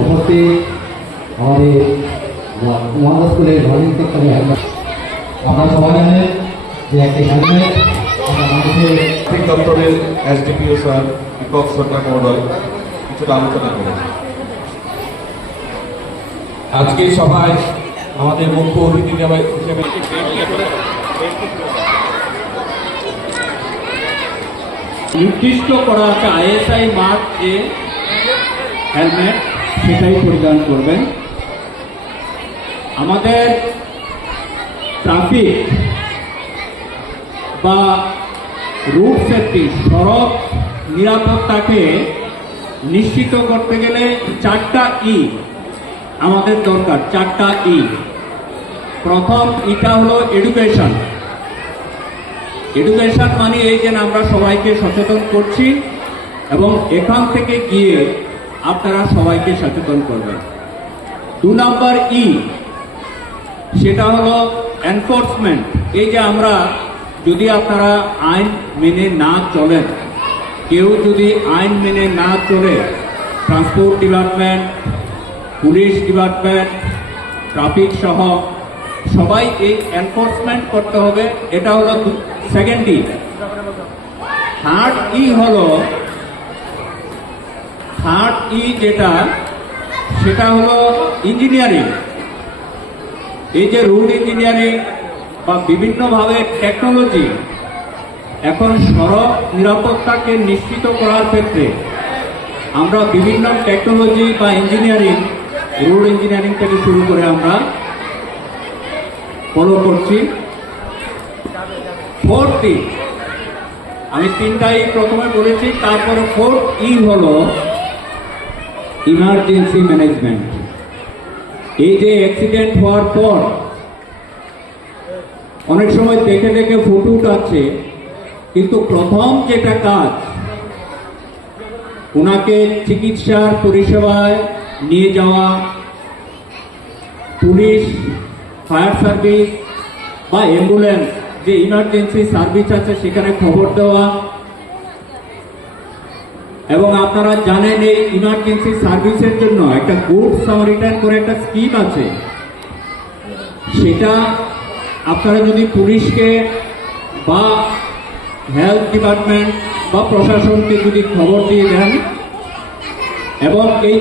উপস্থিত আমাদের মহানগর স্কুলের মর্নিং সেক্টরে আপনারা সবাই জানেন যে একটি হেলমেট আমরা দপ্তরের এসডিপিও স্যার দীপক সরকার মহোদয় কিছুটা আলোচনা করেন। আজকের সভায় আমাদের মুখ্য অতিথি হিসেবে নির্দিষ্ট করা আছে আইএসআই মার্ক যে হেলমেট সেটাই পরিধান করবেন। আমাদের ট্রাফিক বা রুট সেফটি, সড়ক নিরাপত্তাকে নিশ্চিত করতে গেলে চারটা ই আমাদের দরকার, চারটা ই। প্রথম ইটা হলো এডুকেশন এডুকেশন মানে এই যে আমরা সবাইকে সচেতন করছি এবং এখান থেকে গিয়ে আপনারা সবাইকে সচেতন করবেন। দু নাম্বার ই, সেটা হলো এনফোর্সমেন্ট এই যে আমরা যদি আপনারা আইন মেনে না চলেন, কেউ যদি আইন মেনে না চলে transport department police department traffic সহ, সবাই এই এনফোর্সমেন্ট করতে হবে। এটা হলো সেকেন্ড ই। থার্ড ই হলো থার্ড ই যেটা, সেটা হলো ইঞ্জিনিয়ারিং এই যে রুট ইঞ্জিনিয়ারিং বা বিভিন্নভাবে টেকনোলজি এখন সড়ক নিরাপত্তাকে নিশ্চিত করার ক্ষেত্রে আমরা বিভিন্ন টেকনোলজি বা ইঞ্জিনিয়ারিং রোড ইঞ্জিনিয়ারিং থেকে শুরু করে আমরা ফলো করছি। ফোর্থ ই আমি তিনটাই প্রথমে বলেছি, তারপরে ফোর্থ ই হলো ইমার্জেন্সি ম্যানেজমেন্ট এই যে অ্যাক্সিডেন্ট হওয়ার পর, অনেক সময় দেখে দেখে ফটো উঠাচ্ছে কিন্তু প্রথম যেটা কাজ ওনাকে চিকিৎসার পরিষেবায় নিয়ে যাওয়া, পুলিশ, ফায়ার সার্ভিস বা অ্যাম্বুলেন্স যে ইমার্জেন্সি সার্ভিস আছে সেখানে খবর দেওয়া এবং আপনারা জানেন এই ইমার্জেন্সি সার্ভিসের জন্য একটা গুড রিটার্ন করে একটা স্কিম আছে। সেটা আপনারা যদি পুলিশকে বা হেলথ ডিপার্টমেন্ট বা প্রশাসনকে যদি খবর দিয়ে দেন, এবং এই